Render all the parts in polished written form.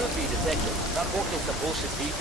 should be detected. Not walking some bullshit beat.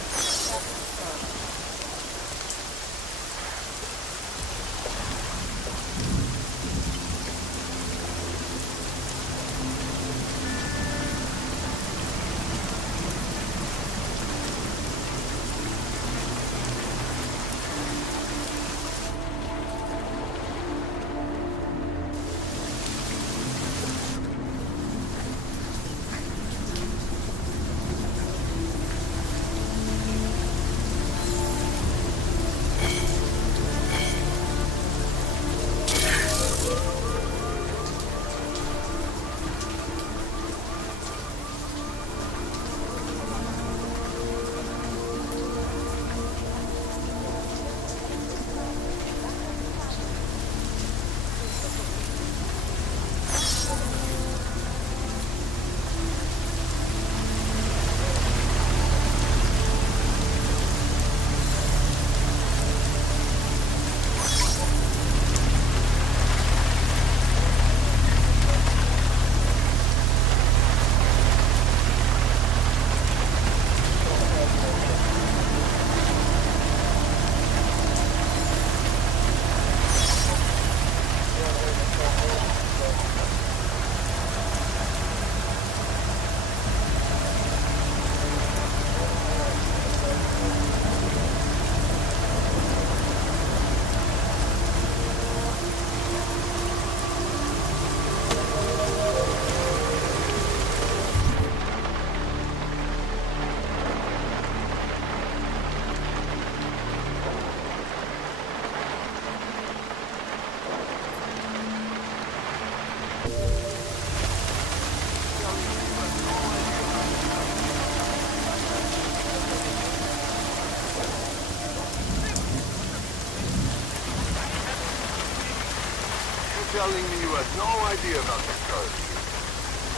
Telling me you had no idea about this girl.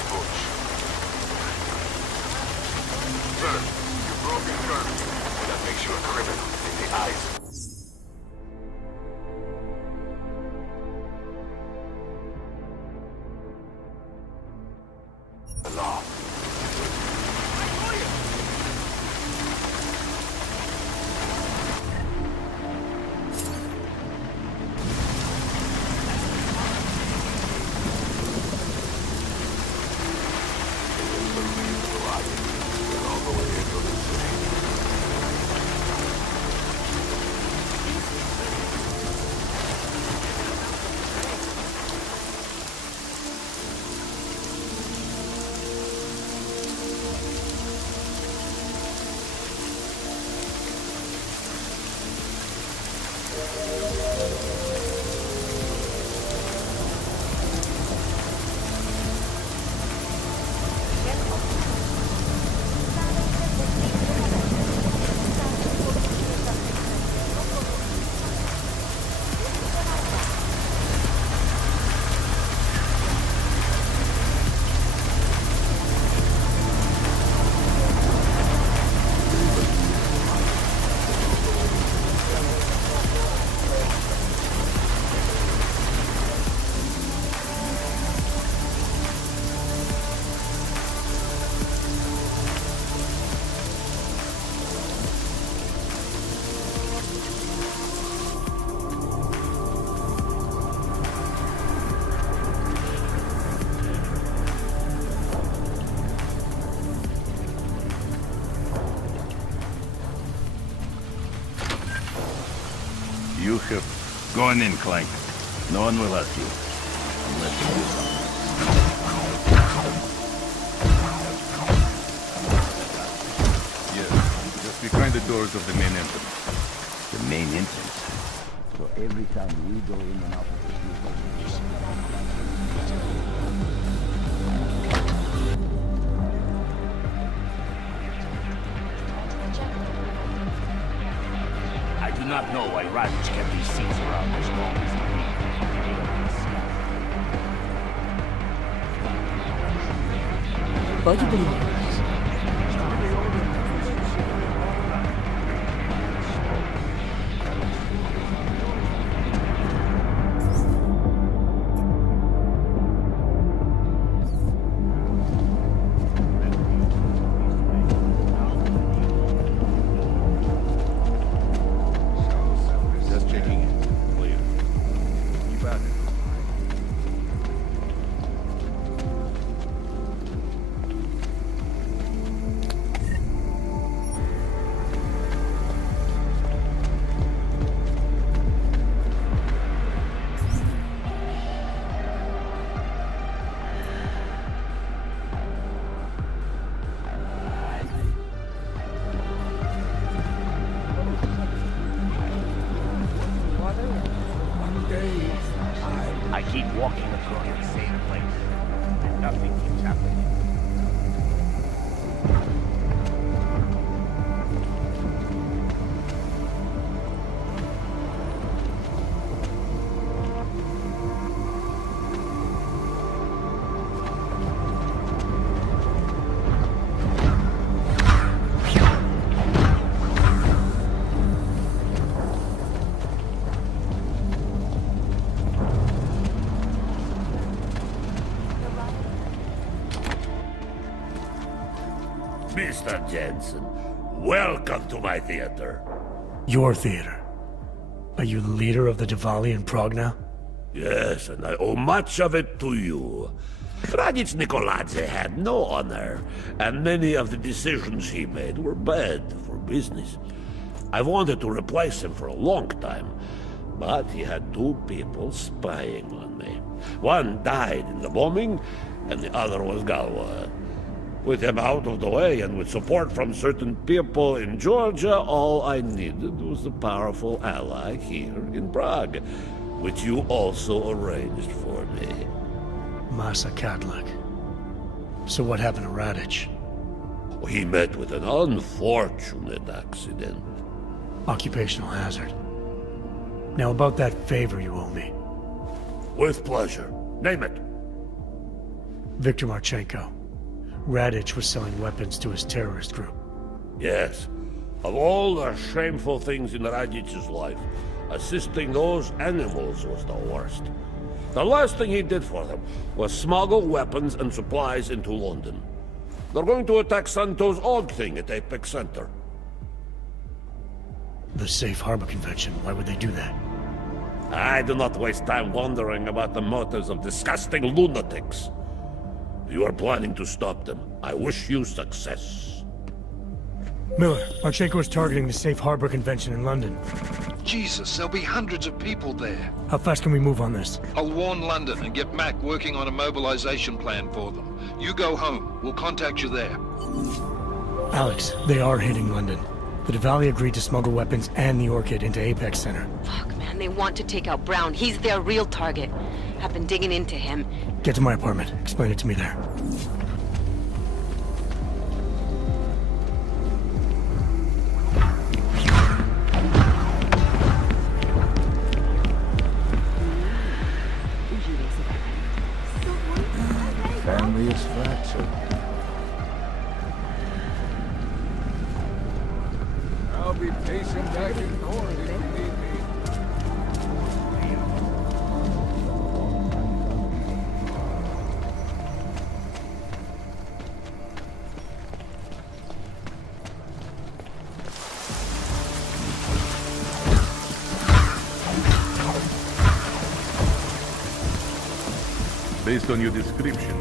Butch. Sir, you broke his curfew. That makes you a criminal in the eyes. The law. You have gone in, Clank. No one will hurt you. Unless you do something. Yes, just behind the doors of the main entrance. The main entrance. So every time we go in and out of the I do not know why Ravage kept these seats around as long as he did. Pode brilhar. nothing keeps happening. Mr. Jensen, welcome to my theater. Your theater. Are you the leader of the Diwali in Prague now? Yes, and I owe much of it to you. Radich Nikoladze had no honor, and many of the decisions he made were bad for business. I wanted to replace him for a long time, but he had two people spying on me. One died in the bombing, and the other was Galwa. With him out of the way and with support from certain people in Georgia, all I needed was a powerful ally here in Prague, which you also arranged for me. Masa Kadlak. So what happened to Radich? He met with an unfortunate accident. Occupational hazard. Now about that favor you owe me. With pleasure. Name it. Viktor Marchenko. Radich was selling weapons to his terrorist group. Yes. Of all the shameful things in Radich's life, assisting those animals was the worst. The last thing he did for them was smuggle weapons and supplies into London. They're going to attack Santo's Og thing at Apex Center. The Safe Harbor Convention, why would they do that? I do not waste time wondering about the motives of disgusting lunatics. You are planning to stop them. I wish you success. Miller, Marchenko is targeting the Safe Harbor Convention in London. Jesus, there'll be hundreds of people there. How fast can we move on this? I'll warn London and get Mac working on a mobilization plan for them. You go home. We'll contact you there. Alex, they are hitting London. The Diwali agreed to smuggle weapons and the Orchid into Apex Center. Fuck, man, they want to take out Brown. He's their real target. I've been digging into him. Get to my apartment. Explain it to me there. Family is fractured. I'll be pacing back and forth if you need me. Based on your description,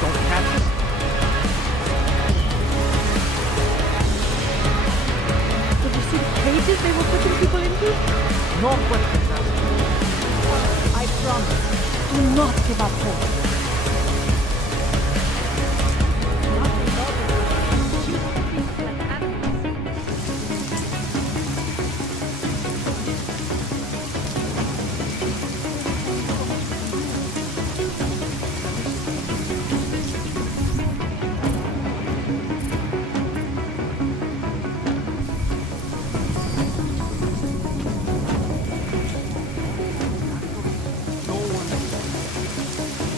don't catch us. Did you see the cages they were putting people into? No questions asked. I promise. Do not give up hope.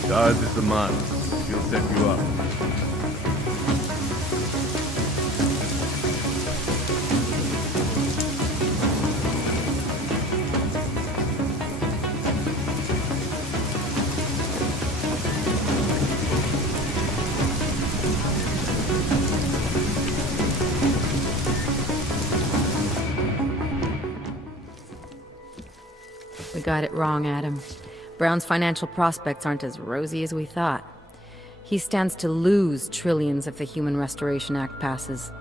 Daz is the man. She'll set you up. We got it wrong, Adam. Brown's financial prospects aren't as rosy as we thought. He stands to lose trillions if the Human Restoration Act passes.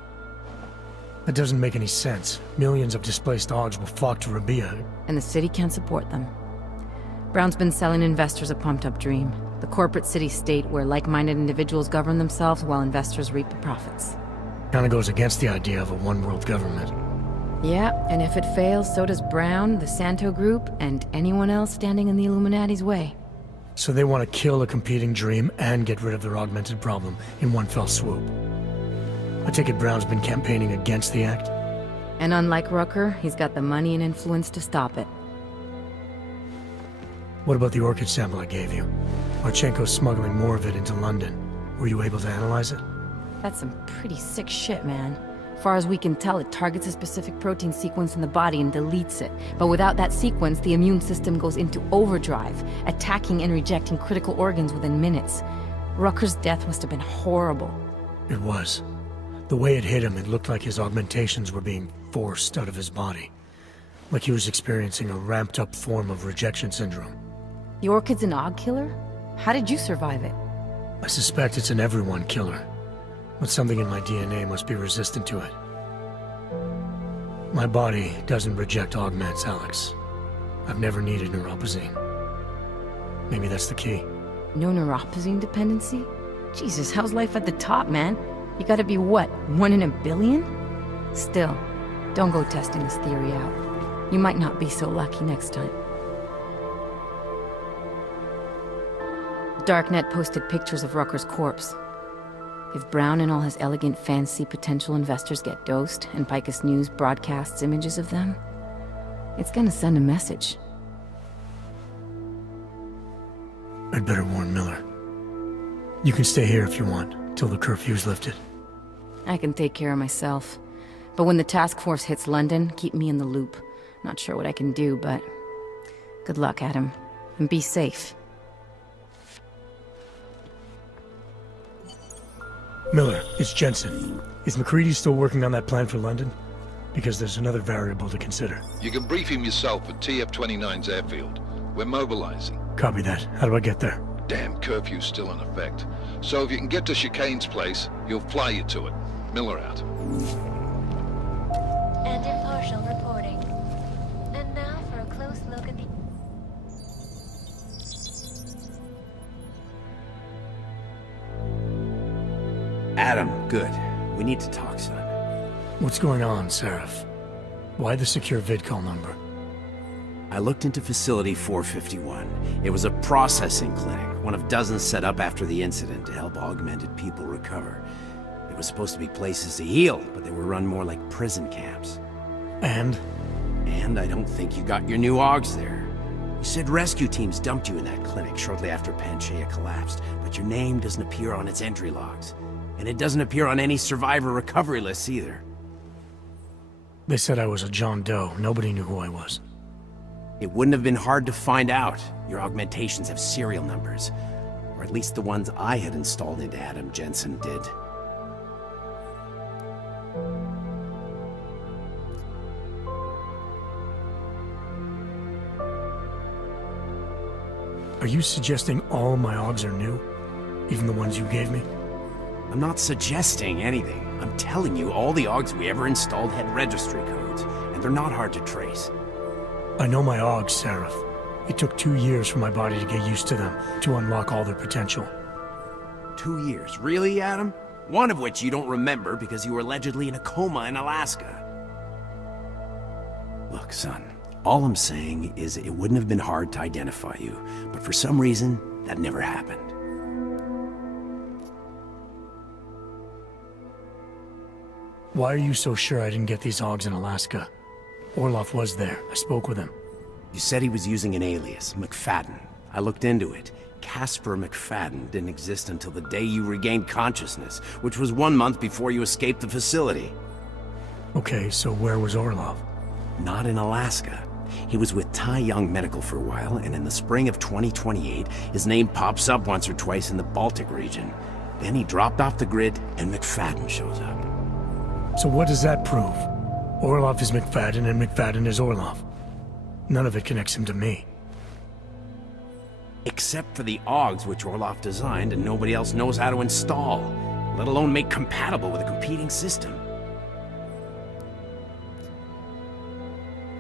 That doesn't make any sense. Millions of displaced dogs will flock to Rabia. And the city can't support them. Brown's been selling investors a pumped-up dream. The corporate city-state where like-minded individuals govern themselves while investors reap the profits. Kinda goes against the idea of a one-world government. Yeah, and if it fails, so does Brown, the Santo Group, and anyone else standing in the Illuminati's way. So they want to kill a competing dream and get rid of their augmented problem in one fell swoop. I take it Brown's been campaigning against the act? And unlike Rucker, he's got the money and influence to stop it. What about the orchid sample I gave you? Marchenko's smuggling more of it into London. Were you able to analyze it? That's some pretty sick shit, man. Far as we can tell, it targets a specific protein sequence in the body and deletes it. But without that sequence, the immune system goes into overdrive, attacking and rejecting critical organs within minutes. Rucker's death must have been horrible. It was. The way it hit him, it looked like his augmentations were being forced out of his body. Like he was experiencing a ramped-up form of rejection syndrome. The orchid's an aug killer? How did you survive it? I suspect it's an everyone killer. But something in my DNA must be resistant to it. My body doesn't reject augments, Alex. I've never needed neuropozyne. Maybe that's the key. No neuropozyne dependency? Jesus, how's life at the top, man? You gotta be what, 1 in a billion? Still, don't go testing this theory out. You might not be so lucky next time. Darknet posted pictures of Rucker's corpse. If Brown and all his elegant fancy potential investors get dosed, and Picus News broadcasts images of them, it's gonna send a message. I'd better warn Miller. You can stay here if you want, till the curfew's lifted. I can take care of myself. But when the task force hits London, keep me in the loop. Not sure what I can do, but... good luck, Adam. And be safe. Miller, it's Jensen. Is McCready still working on that plan for London? Because there's another variable to consider. You can brief him yourself at TF-29's airfield. We're mobilizing. Copy that. How do I get there? Damn curfew's still in effect. So if you can get to Chicane's place, he'll fly you to it. Miller out. And impartial reporting. And now for a close look at the... Adam, good. We need to talk, son. What's going on, Seraph? Why the secure vidcall number? I looked into Facility 451. It was a processing clinic, one of dozens set up after the incident to help augmented people recover. It was supposed to be places to heal, but they were run more like prison camps. And? And I don't think you got your new augs there. You said rescue teams dumped you in that clinic shortly after Panchaea collapsed, but your name doesn't appear on its entry logs. And it doesn't appear on any survivor recovery lists either. They said I was a John Doe. Nobody knew who I was. It wouldn't have been hard to find out. Your augmentations have serial numbers. Or at least the ones I had installed into Adam Jensen did. Are you suggesting all my augs are new? Even the ones you gave me? I'm not suggesting anything. I'm telling you, all the AUGs we ever installed had registry codes, and they're not hard to trace. I know my AUGs, Seraph. It took 2 years for my body to get used to them, to unlock all their potential. 2 years? Really, Adam? One of which you don't remember because you were allegedly in a coma in Alaska. Look, son, all I'm saying is it wouldn't have been hard to identify you, but for some reason, that never happened. Why are you so sure I didn't get these AUGs in Alaska? Orloff was there. I spoke with him. You said he was using an alias, McFadden. I looked into it. Casper McFadden didn't exist until the day you regained consciousness, which was 1 month before you escaped the facility. Okay, so where was Orloff? Not in Alaska. He was with Tai Young Medical for a while, and in the spring of 2028, his name pops up once or twice in the Baltic region. Then he dropped off the grid, and McFadden shows up. So what does that prove? Orloff is McFadden, and McFadden is Orloff. None of it connects him to me. Except for the AUGs which Orloff designed and nobody else knows how to install, let alone make compatible with a competing system.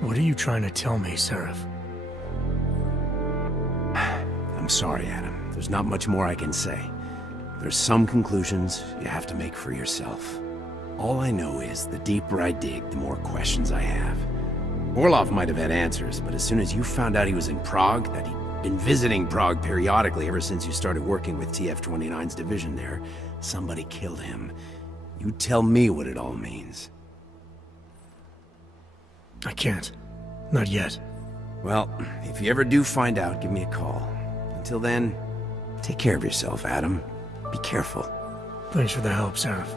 What are you trying to tell me, Seraph? I'm sorry, Adam. There's not much more I can say. There's some conclusions you have to make for yourself. All I know is the deeper I dig, the more questions I have. Orloff might have had answers, but as soon as you found out he was in Prague, that he'd been visiting Prague periodically ever since you started working with TF-29's division there, somebody killed him. You tell me what it all means. I can't. Not yet. Well, if you ever do find out, give me a call. Until then, take care of yourself, Adam. Be careful. Thanks for the help, Seraph.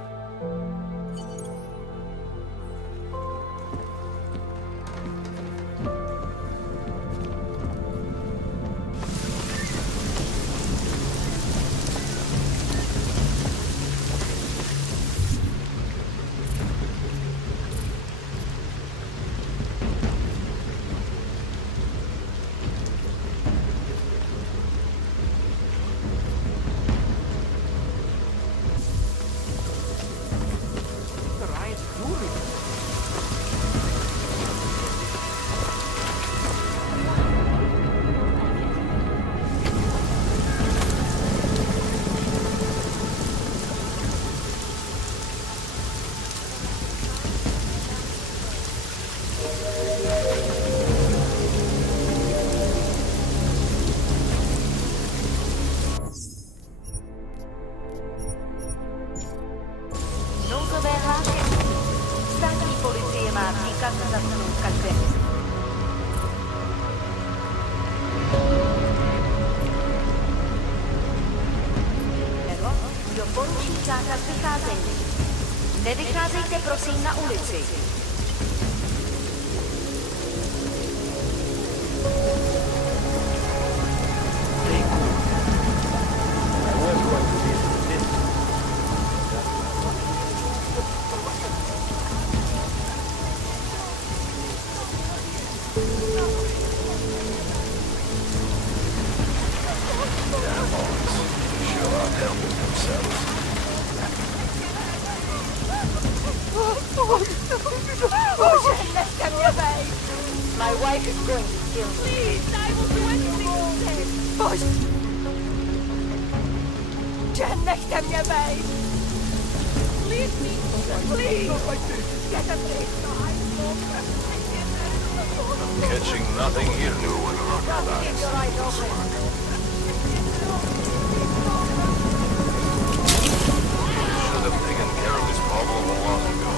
Státní policie má příkaz zatknout každého. Kdo poruší zákaz vycházení. Nevycházejte prosím na ulici. My wife is going to kill me. Please, I will do anything. Bože! Nechte mě bejt! Leave me, please! Get a place. I'm catching nothing here. No one around. Keep your eyes open. Should have taken care of this problem a while ago.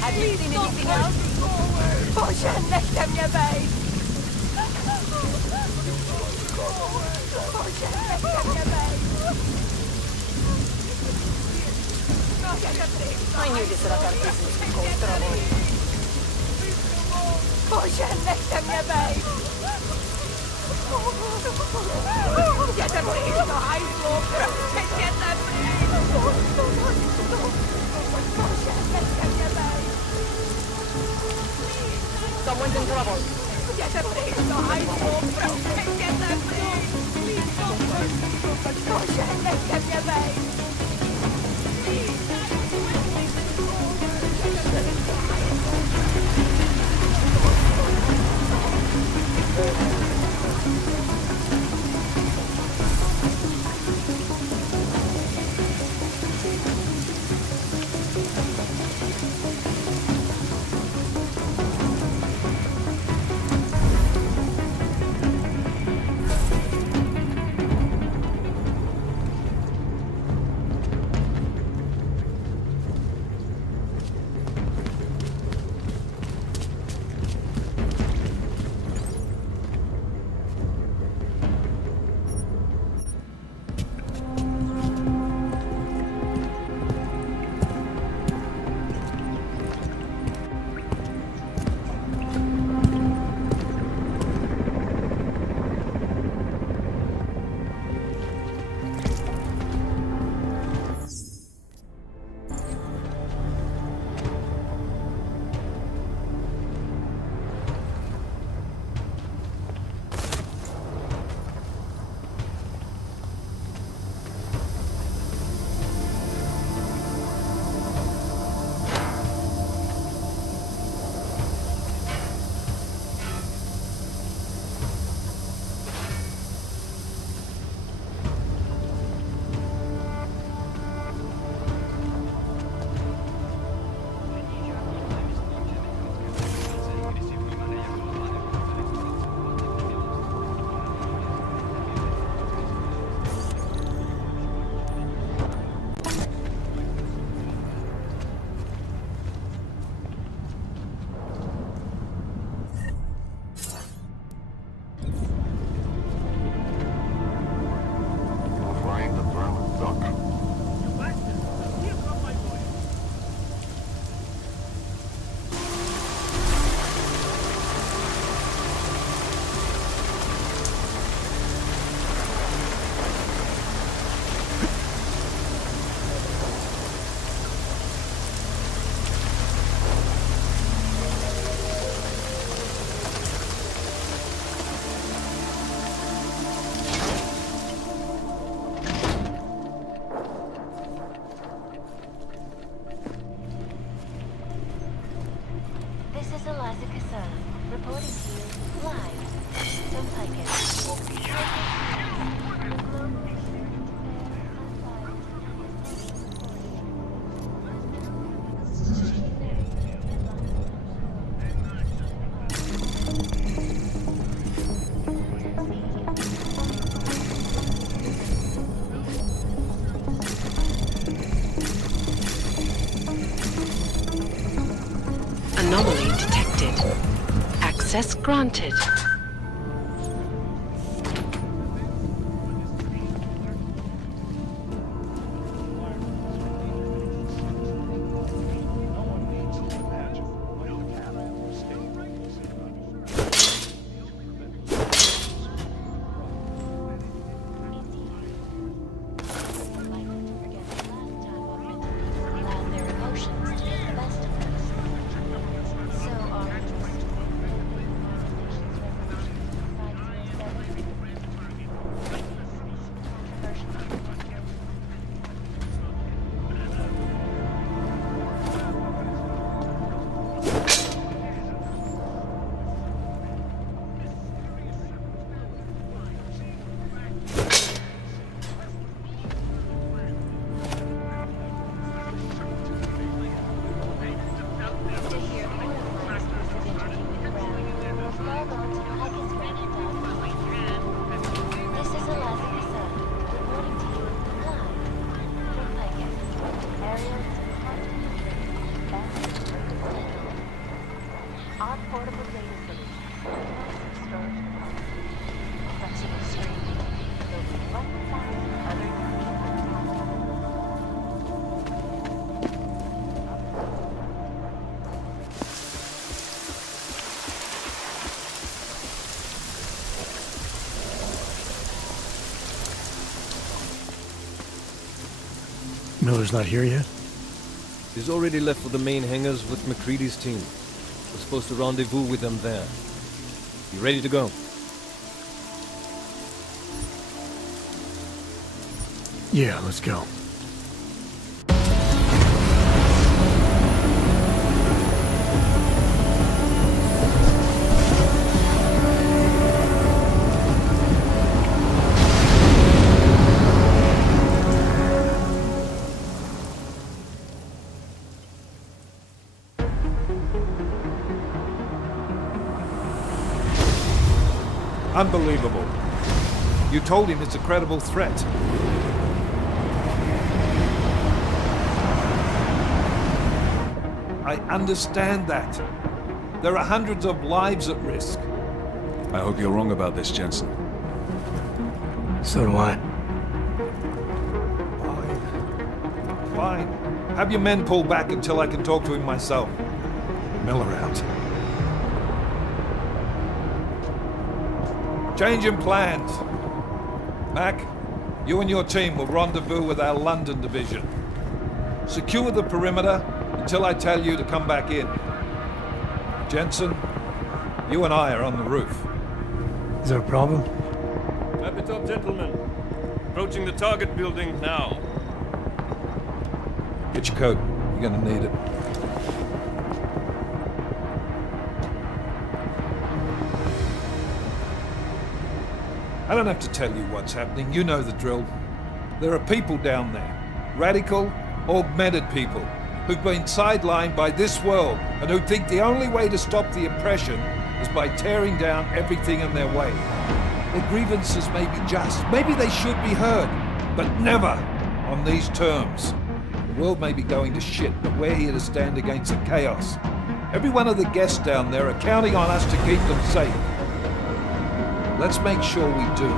Have you seen anything else? Bože, nechte mě bejt! Bože, nechte mě bejt! I knew this about our business would cause trouble. Bože, nechte mě bejt! Get away! I will get Someone's in trouble. Get away! I will get them! Please don't hurt me! Proszę, let mnie wejść! Reporting to you live. Don't take it. Anomaly detected. Access granted. Miller's not here yet? He's already left for the main hangars with McCready's team. We're supposed to rendezvous with them there. You ready to go? Yeah, let's go. Unbelievable. You told him it's a credible threat. I understand that. There are hundreds of lives at risk. I hope you're wrong about this, Jensen. So do I. Fine. Have your men pull back until I can talk to him myself. Miller out. Changing plans. Mac, you and your team will rendezvous with our London division. Secure the perimeter until I tell you to come back in. Jensen, you and I are on the roof. Is there a problem? Wrap it up, gentlemen. Approaching the target building now. Get your coat. You're gonna need it. I don't have to tell you what's happening. You know the drill. There are people down there. Radical, augmented people who've been sidelined by this world and who think the only way to stop the oppression is by tearing down everything in their way. Their grievances may be just. Maybe they should be heard, but never on these terms. The world may be going to shit, but we're here to stand against the chaos. Every one of the guests down there are counting on us to keep them safe. Let's make sure we do.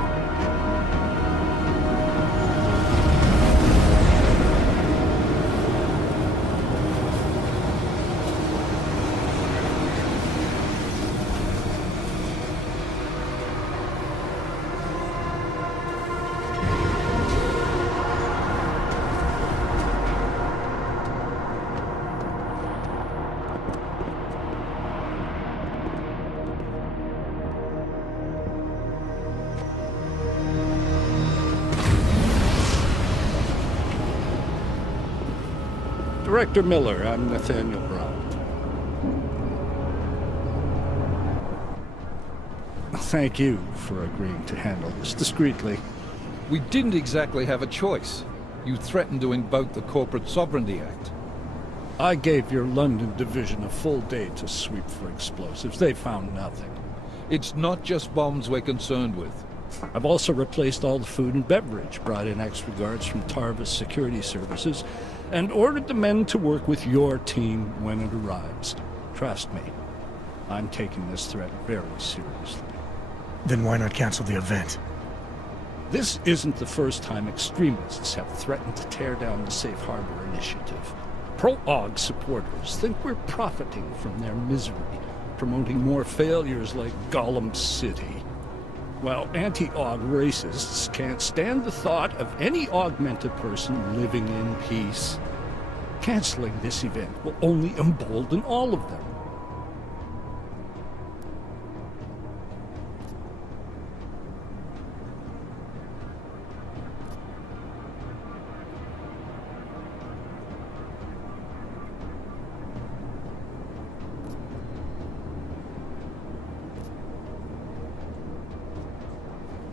Director Miller, I'm Nathaniel Brown. Thank you for agreeing to handle this discreetly. We didn't exactly have a choice. You threatened to invoke the Corporate Sovereignty Act. I gave your London division a full day to sweep for explosives. They found nothing. It's not just bombs we're concerned with. I've also replaced all the food and beverage, brought in extra guards from Tarvis Security Services, and ordered the men to work with your team when it arrives. Trust me, I'm taking this threat very seriously. Then why not cancel the event? This isn't the first time extremists have threatened to tear down the Safe Harbor Initiative. Pro-AUG supporters think we're profiting from their misery, promoting more failures like Gollum City. While anti-AUG racists can't stand the thought of any augmented person living in peace. Canceling this event will only embolden all of them.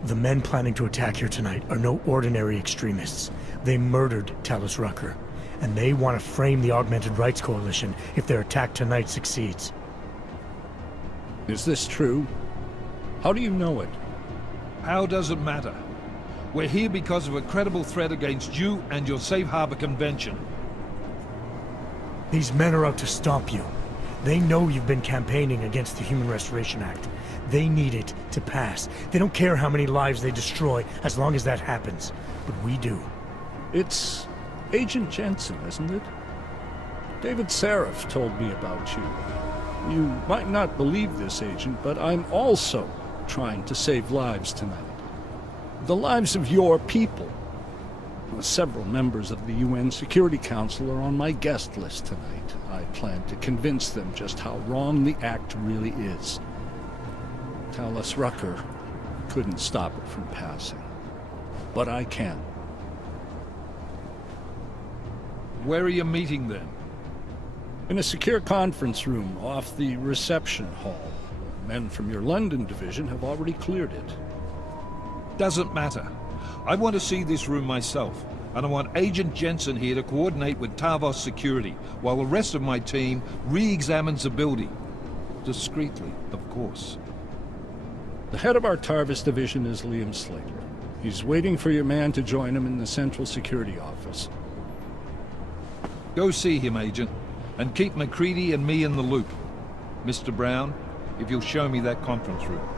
The men planning to attack here tonight are no ordinary extremists. They murdered Talus Rucker, and they want to frame the Augmented Rights Coalition if their attack tonight succeeds. Is this true? How do you know it? How does it matter? We're here because of a credible threat against you and your Safe Harbor Convention. These men are out to stop you. They know you've been campaigning against the Human Restoration Act. They need it to pass. They don't care how many lives they destroy, as long as that happens. But we do. It's Agent Jensen, isn't it? David Seraph told me about you. You might not believe this, Agent, but I'm also trying to save lives tonight. The lives of your people. Several members of the UN Security Council are on my guest list tonight. I plan to convince them just how wrong the act really is. Talus Rucker couldn't stop it from passing. But I can. Where are you meeting then? In a secure conference room off the reception hall. Men from your London division have already cleared it. Doesn't matter. I want to see this room myself, and I want Agent Jensen here to coordinate with Tavos security, while the rest of my team re-examines the building. Discreetly, of course. The head of our Tarvis division is Liam Slater. He's waiting for your man to join him in the Central Security Office. Go see him, Agent, and keep McCready and me in the loop. Mr. Brown, if you'll show me that conference room.